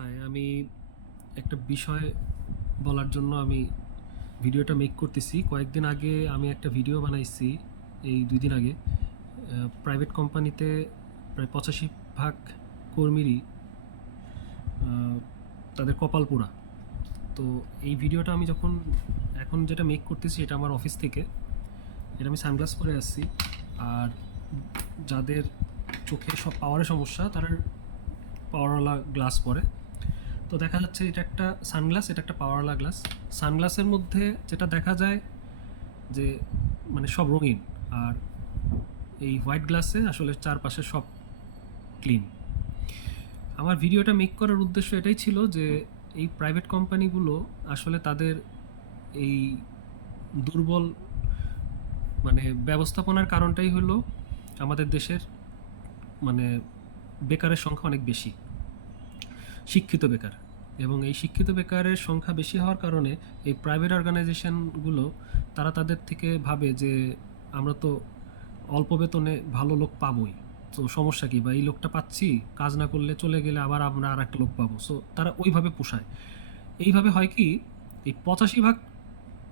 High আমি একটা বিষয় বলার জন্য আমি ভিডিওটা মেক করতেছি। কয়েকদিন আগে আমি একটা ভিডিও বানাইছি, এই দুই দিন আগে প্রাইভেট কোম্পানিতে প্রায় পঁচাশি ভাগ কর্মীরই তাদের কপাল পোড়া। তো এই ভিডিওটা আমি যখন, এখন যেটা মেক করতেছি এটা আমার অফিস থেকে। এটা আমি সানগ্লাস পরে আসছি আর যাদের চোখে সব পাওয়ারের সমস্যা, তারা পাওয়ারওয়ালা গ্লাস পরে। তো দেখা যাচ্ছে এটা একটা সানগ্লাস, এটা একটা পাওয়ারওয়ালা গ্লাস। সানগ্লাসের মধ্যে যেটা দেখা যায় যে মানে সব রঙিন আর এই হোয়াইট গ্লাসে আসলে চারপাশে সব ক্লিন। আমার ভিডিওটা মেক করার উদ্দেশ্য এটাই ছিল যে এই প্রাইভেট কোম্পানিগুলো আসলে তাদের এই দুর্বল মানে ব্যবস্থাপনার কারণটাই হলো আমাদের দেশের মানে বেকারের সংখ্যা অনেক বেশি। শিক্ষিত বেকার। এবং এই শিক্ষিত বেকারের সংখ্যা বেশি হওয়ার কারণে এই প্রাইভেট অর্গানাইজেশনগুলো তারা তাদের থেকে ভাবে যে আমরা তো অল্প বেতনে ভালো লোক পাবোই। তো সমস্যা কী? বা এই লোকটা পাচ্ছি, কাজ না করলে চলে গেলে আবার আমরা আর একটা লোক পাবো। সো তারা ওইভাবে পোষায়। এইভাবে হয় কি, এই পঁচাশি ভাগ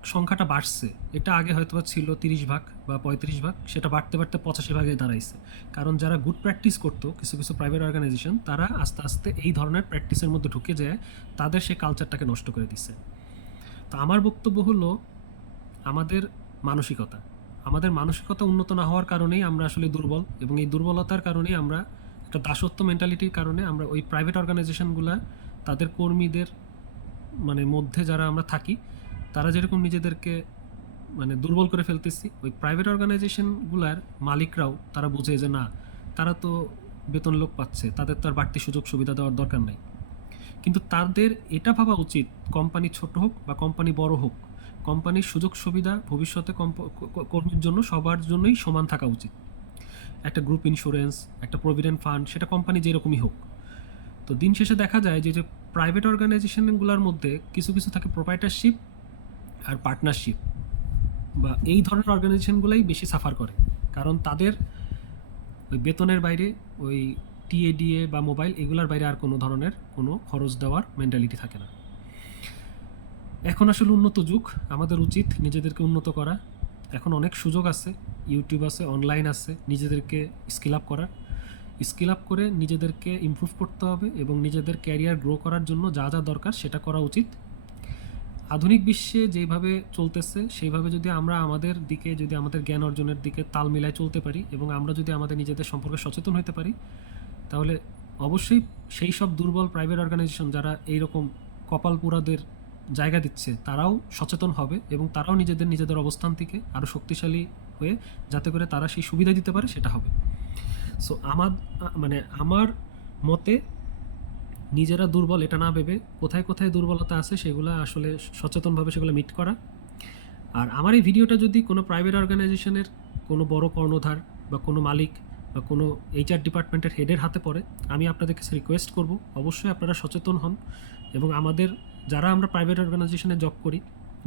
সংখ্যাটা বাড়ছে। এটা আগে হয়তো ছিল তিরিশ ভাগ বা পঁয়ত্রিশ ভাগ, সেটা বাড়তে বাড়তে পঁচাশি ভাগে দাঁড়াইছে। কারণ যারা গুড প্র্যাকটিস করতো, কিছু কিছু প্রাইভেট অর্গানাইজেশন তারা আস্তে আস্তে এই ধরনের প্র্যাকটিসের মধ্যে ঢুকে যায় তাদের সে কালচারটাকে নষ্ট করে দিচ্ছে তো আমার বক্তব্য হলো, আমাদের মানসিকতা। আমাদের মানসিকতা উন্নত না হওয়ার কারণেই আমরা আসলে দুর্বল এবং এই দুর্বলতার কারণেই আমরা একটা দাসত্ব মেন্টালিটির কারণে আমরা ওই প্রাইভেট অর্গানাইজেশনগুলা তাদের কর্মীদের মানে মধ্যে যারা আমরা থাকি তারা যেরকম নিজেদেরকে মানে দুর্বল করে ফেলতেছি, ওই প্রাইভেট অর্গানাইজেশনগুলার মালিকরাও তারা বুঝে যে না, তারা তো বেতন লোক পাচ্ছে, তাদের তো আর বাড়তি সুযোগ সুবিধা দেওয়ার দরকার নাই। কিন্তু তাদের এটা ভাবা উচিত, কোম্পানি ছোট হোক বা কোম্পানি বড় হোক, কোম্পানির সুযোগ সুবিধা ভবিষ্যতে কর্মীর জন্য সবার জন্যই সমান থাকা উচিত। একটা গ্রুপ ইন্স্যুরেন্স একটা প্রভিডেন্ট ফান্ড সেটা কোম্পানি যেরকমই হোক। তো দিন শেষে দেখা যায় যে যে প্রাইভেট অর্গানাইজেশনগুলোর মধ্যে কিছু কিছু থাকে প্রোপাইটারশিপ আর পার্টনারশিপ বা এই ধরনের অর্গানাইজেশনগুলোই বেশি সাফার করে। কারণ তাদের ওই বেতনের বাইরে, ওই টিএডিএ বা মোবাইল এগুলোর বাইরে আর কোনো ধরনের কোনো খরচ দেওয়ার মেন্টালিটি থাকে না। এখন আসলে উন্নত যুগ, আমাদের উচিত নিজেদেরকে উন্নত করা। এখন অনেক সুযোগ আছে ইউটিউব আছে অনলাইন আছে, নিজেদেরকে স্কিল আপ করার। স্কিল আপ করে নিজেদেরকে ইমপ্রুভ করতে হবে এবং নিজেদের ক্যারিয়ার গ্রো করার জন্য যা যা দরকার সেটা করা উচিত। আধুনিক বিশ্বে যেভাবে চলতেছে, সেইভাবে যদি আমরা আমাদের দিকে, যদি আমাদের জ্ঞান অর্জনের দিকে তাল মিলায় চলতে পারি এবং আমরা যদি আমাদের নিজেদের সম্পর্কে সচেতন হতে পারি, তাহলে অবশ্যই সেই সব দুর্বল প্রাইভেট অর্গানাইজেশন যারা এইরকম কপালপুরাদের জায়গা দিচ্ছে, তারাও সচেতন হবে এবং তারাও নিজেদের নিজেদের অবস্থান থেকে আরও শক্তিশালী হয়ে যাতে করে তারা সেই সুবিধা দিতে পারে, সেটা হবে। সো আমার মানে আমার মতে নিজেরা দুর্বল, এটা না ভেবে কোথায় কোথায় দুর্বলতা আছে সেগুলো আসলে সচেতনভাবে সেগুলো মিট করা। আর আমার এই ভিডিওটা যদি কোনো প্রাইভেট অর্গানাইজেশনের কোনো বড় কর্ণধার বা কোনো মালিক বা কোনো এইচআর ডিপার্টমেন্টের হেডের হাতে পড়ে, আমি আপনাদের কাছে রিকোয়েস্ট করব, অবশ্যই আপনারা সচেতন হন এবং আমাদের যারা আমরা প্রাইভেট অর্গানাইজেশনে জব করি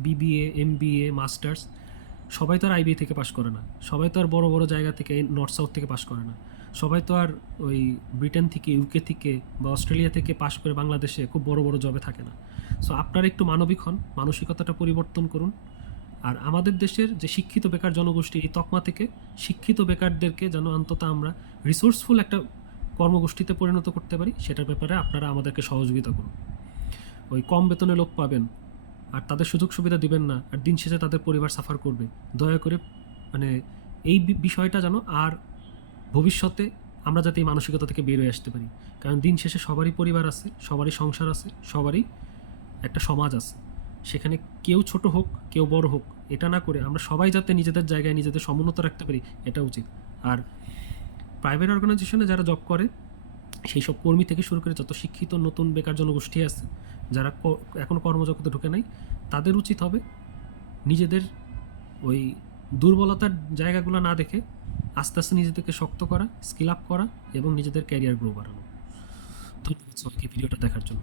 বিবিএ এমবিএ মাস্টার্স সবাই তো আর আইবিএ থেকে পাশ করে না। সবাই তো আর বড় বড় জায়গা থেকে নর্থ সাউথ থেকে পাশ করে না। সবাই তো আর ওই ব্রিটেন থেকে ইউকে থেকে বা অস্ট্রেলিয়া থেকে পাশ করে বাংলাদেশে খুব বড় বড় জবে থাকে না। সো আপনারা একটু মানবিক হন, মানসিকতাটা পরিবর্তন করুন। আর আমাদের দেশের যে শিক্ষিত বেকার জনগোষ্ঠী, এই তকমা থেকে শিক্ষিত বেকারদেরকে যেন অন্তত আমরা রিসোর্সফুল একটা কর্মগোষ্ঠীতে পরিণত করতে পারি, সেটার ব্যাপারে আপনারা আমাদেরকে সহযোগিতা করুন। ওই কম বেতনে লোক পাবেন, আর তাদের সুযোগ সুবিধা দিবেন না, আর দিন শেষে তাদের পরিবার সাফার করবে। দয়া করে মানে এই বিষয়টা যেন আর ভবিষ্যতে আমরা যাতে এই মানসিকতা থেকে বের হয়ে আসতে পারি। কারণ দিন শেষে সবারই পরিবার আছে, সবারই সংসার আছে, সবারই একটা সমাজ আছে। সেখানে কেউ ছোট হোক, কেউ বড় হোক, এটা না করে আমরা সবাই যাতে নিজেদের জায়গায় নিজেদের সমুন্নত রাখতে পারি, এটা উচিত। আর প্রাইভেট অর্গানাইজেশনে যারা জব করে, সেই সব কর্মী থেকে শুরু করে যত শিক্ষিত নতুন বেকার জনগোষ্ঠী আছে, যারা ক- এখনও কর্মজগতে ঢুকে নাই, তাদের উচিত হবে নিজেদের ওই দুর্বলতার জায়গাগুলো না দেখে আস্তে আস্তে নিজেদেরকে শক্ত করা স্কিল আপ করা এবং নিজেদের ক্যারিয়ার গ্রো বাড়ানো। ধন্যবাদ সবাইকে ভিডিওটা দেখার জন্য।